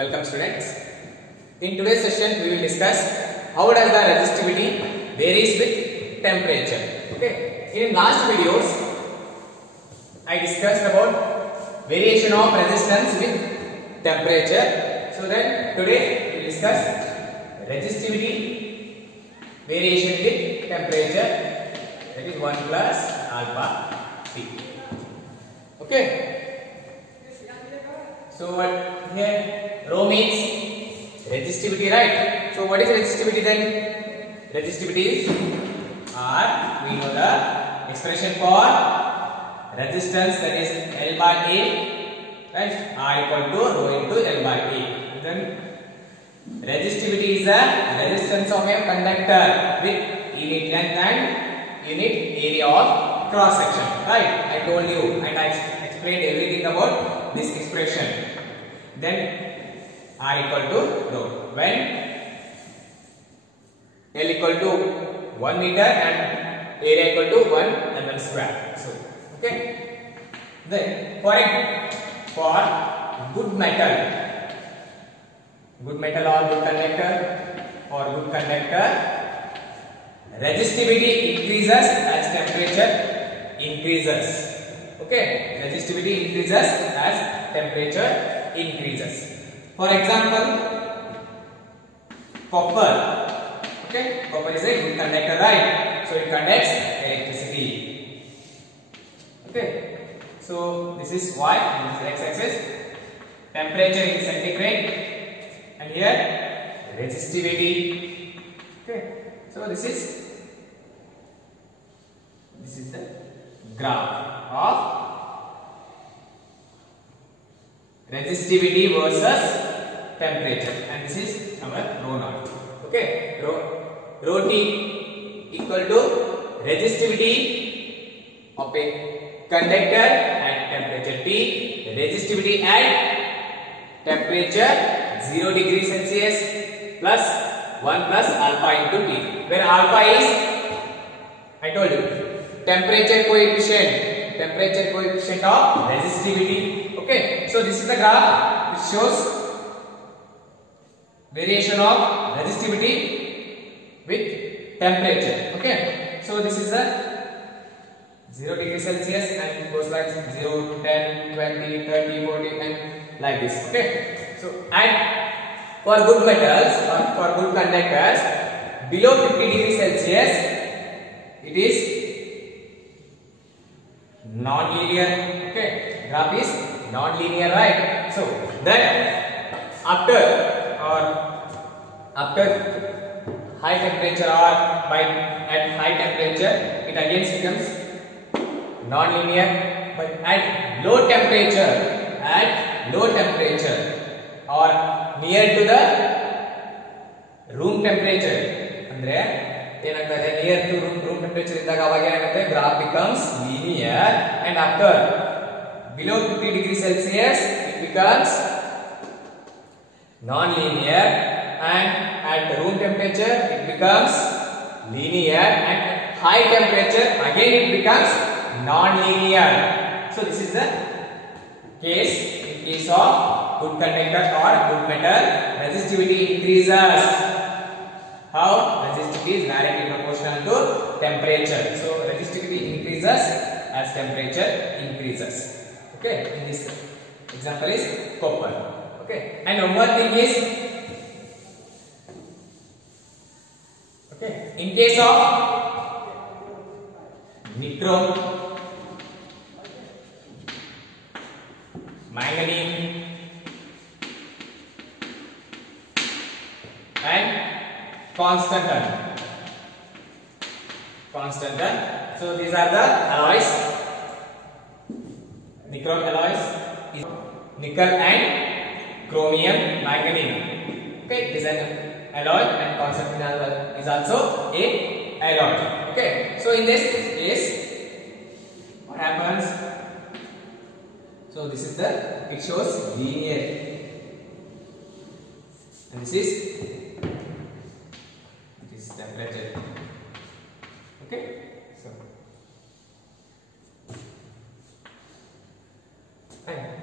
Welcome students. In today's session we will discuss how does the resistivity varies with temperature. Okay. In last videos I discussed about variation of resistance with temperature. So then today we will discuss resistivity variation with temperature, that is 1 plus alpha T. Okay. So what here rho means resistivity, right? So what is resistivity then? Resistivity is R. We know the expression for resistance, that is L by A, right? R equal to rho into L by A. Then resistivity is the resistance of a conductor with unit length and unit area of cross section, right? I told you and I explained everything about this expression. Then R equal to rho when L equal to 1 meter and area equal to 1 mm square. So okay. Then for good metal or good conductor, resistivity increases as temperature increases. Okay, resistivity increases as temperature increases. For example, copper. Okay, copper is a good conductor, right? So it conducts electricity. Okay, so this is y, this is x-axis, temperature in centigrade, and here resistivity. Okay, so this is the graph of resistivity versus temperature, and this is our rho naught. Okay, rho T equal to resistivity of a conductor at temperature T, resistivity at temperature 0 degree Celsius plus 1 plus alpha into T, where alpha is, I told you, temperature coefficient of resistivity. Okay, so this is the graph which shows variation of resistivity with temperature. Okay, so this is a 0 degree Celsius and it goes like 0, 10, 20, 30, 40 and like this. Okay, so and for good metals or for good conductors below 50 degree Celsius it is non-linear. Okay, graph is non-linear, right? So then after high temperature or at high temperature it again becomes non-linear, but at low temperature or near to the room temperature, andre ಏನಂತಾರೆ near to room temperature ಇದ್ದಾಗ ಅವಾಗ ಏನಾಗುತ್ತೆ, graph becomes linear, and after below 50 degree Celsius it becomes non-linear, and at room temperature it becomes linear, and at high temperature again it becomes non-linear. So this is the case in case of good conductor or good metal, resistivity increases. How? Resistivity is directly proportional to temperature. So resistivity increases as temperature increases. Okay, in this example is copper. Okay, and one more thing is, okay, in case of nichrome, manganese and constantan. So these are the alloys. Nichrome alloys is nickel and chromium manganese. Okay, this is an alloy, and constantan is also a alloy. Okay, so in this case what happens? So this is it shows linear, and this is temperature. Okay, so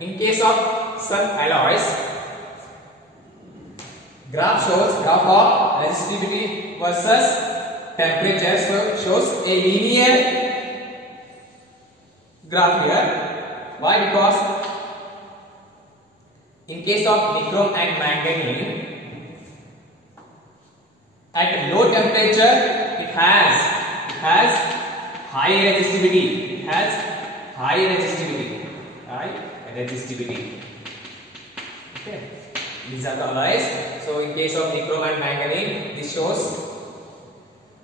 in case of some alloys, graph of resistivity versus temperature. So shows a linear graph here. Why? Because in case of nichrome and manganese, at low temperature it has high resistivity. It has high resistivity. Okay. These are the alloys. So in case of nichrome and manganese, this shows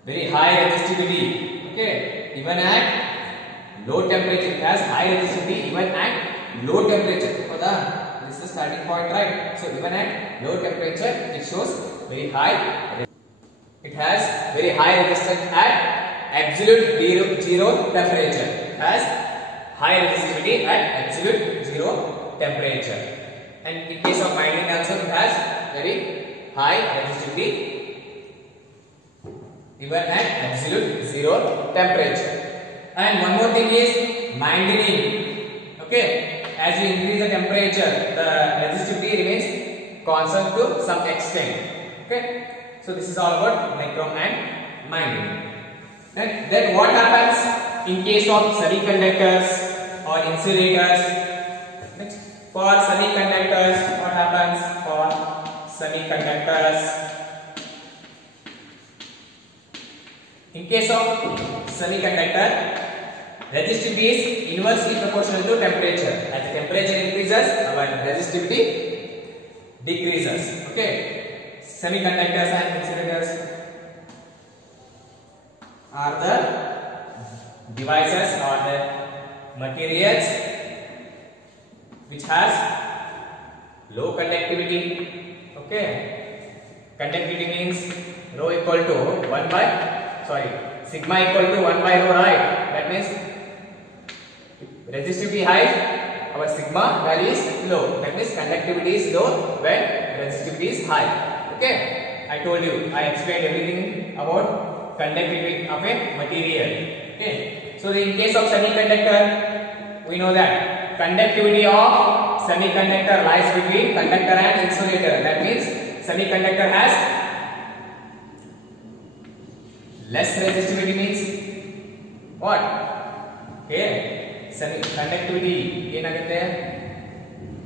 very high resistivity. Okay. Even at low temperature, it has high resistivity even at low temperature. This is the starting point, right? So even at low temperature, it shows very high. It has very high resistance at absolute zero temperature. It has high resistivity at absolute zero temperature. And in case of manganese also, it has very high resistivity even at absolute zero temperature. And one more thing is manganese. Okay, as you increase the temperature, the resistivity remains constant to some extent. Okay, so this is all about nichrome and manganese. Then what happens in case of semiconductors or insulators? Next, for semiconductors, what happens for semiconductors? In case of semiconductor, resistivity is inversely proportional to temperature. As the temperature increases, our resistivity decreases. Okay, semiconductors and insulators are the devices or the materials which has low conductivity. Okay, conductivity means rho equal to 1 by sigma equal to 1 by rho, right? That means resistivity high, our sigma value is low. That means conductivity is low when resistivity is high. Okay, I told you, I explained everything about conductivity of a material. Okay, so in case of semiconductor, we know that conductivity of semiconductor lies between conductor and insulator. That means semiconductor has less resistivity means what? Okay, conductivity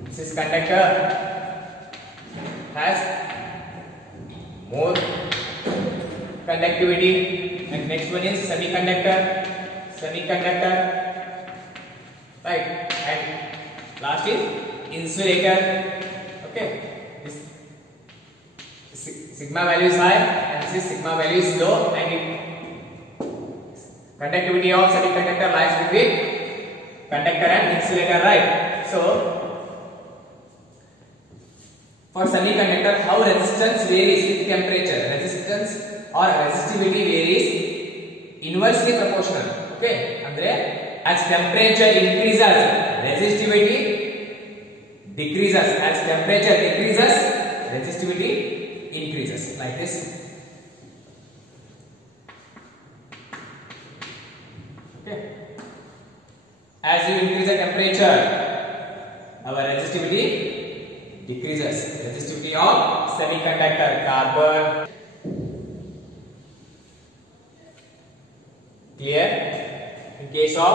this is conductor has more conductivity, and next one is semiconductor, right? And last is insulator. Okay, this sigma value is high and this is sigma value is low, and conductivity of semiconductor lies between conductor and insulator, right? So for semiconductor, how resistance varies with temperature? Resistance or resistivity varies inversely proportional. Okay, andre as temperature increases, resistivity decreases. As temperature decreases, resistivity increases, like this. Okay, as you increase the temperature, our resistivity decreases. Resistivity of semiconductor, carbon. Clear? In case of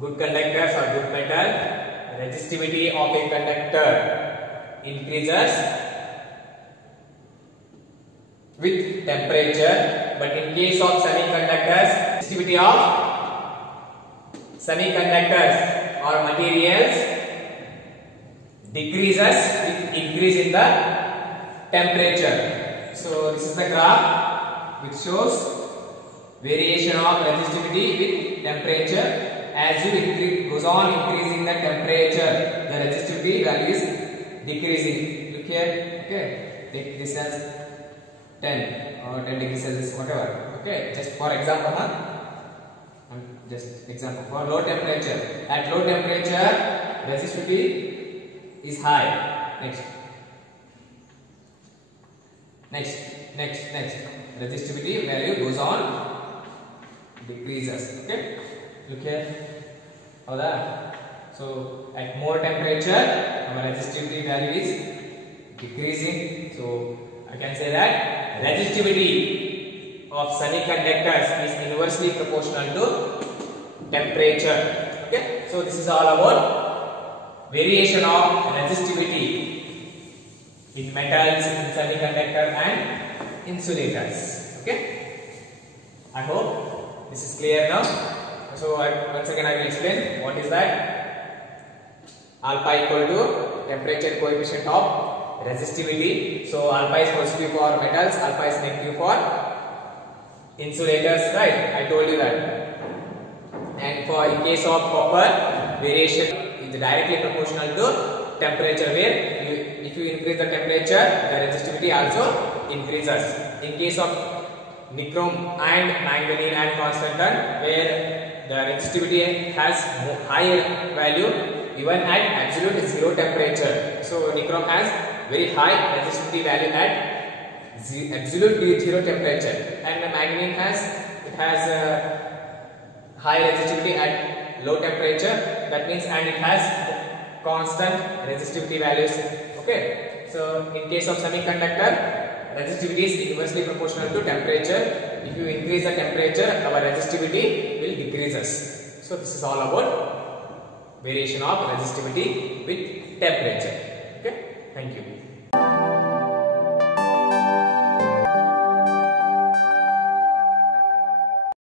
good conductors or good metal, resistivity of a conductor increases with temperature, but in case of semiconductors, resistivity of semiconductors or materials decreases with increase in the temperature. So this is the graph which shows variation of resistivity with temperature. As you goes on increasing the temperature, the resistivity value is decreasing. Look here. Okay, take this as 10 or 10 degrees Celsius, whatever. Okay, just for example, just example for low temperature. At low temperature, resistivity is high. Next. Resistivity value goes on decreases. Okay, look here. How that? So at more temperature, our resistivity value is decreasing. So I can say that resistivity of semiconductors is inversely proportional to temperature. Okay, so this is all about variation of resistivity in metals, in semiconductor and insulators. Okay, I hope this is clear now. So once again I will explain what is that. Alpha equal to temperature coefficient of resistivity. So alpha is positive for metals, alpha is negative for insulators, right? I told you that. And for in case of copper, variation is directly proportional to temperature, where if you increase the temperature, the resistivity also increases. In case of nichrome and manganese and constantan, where the resistivity has higher value even at absolute zero temperature. So nichrome has very high resistivity value at absolute zero temperature, and the manganese has high resistivity at low temperature. That means, and it has constant resistivity values. Okay. So in case of semiconductor, resistivity is inversely proportional to temperature. If you increase the temperature, our resistivity will decreases. So this is all about variation of resistivity with temperature. Okay, thank you.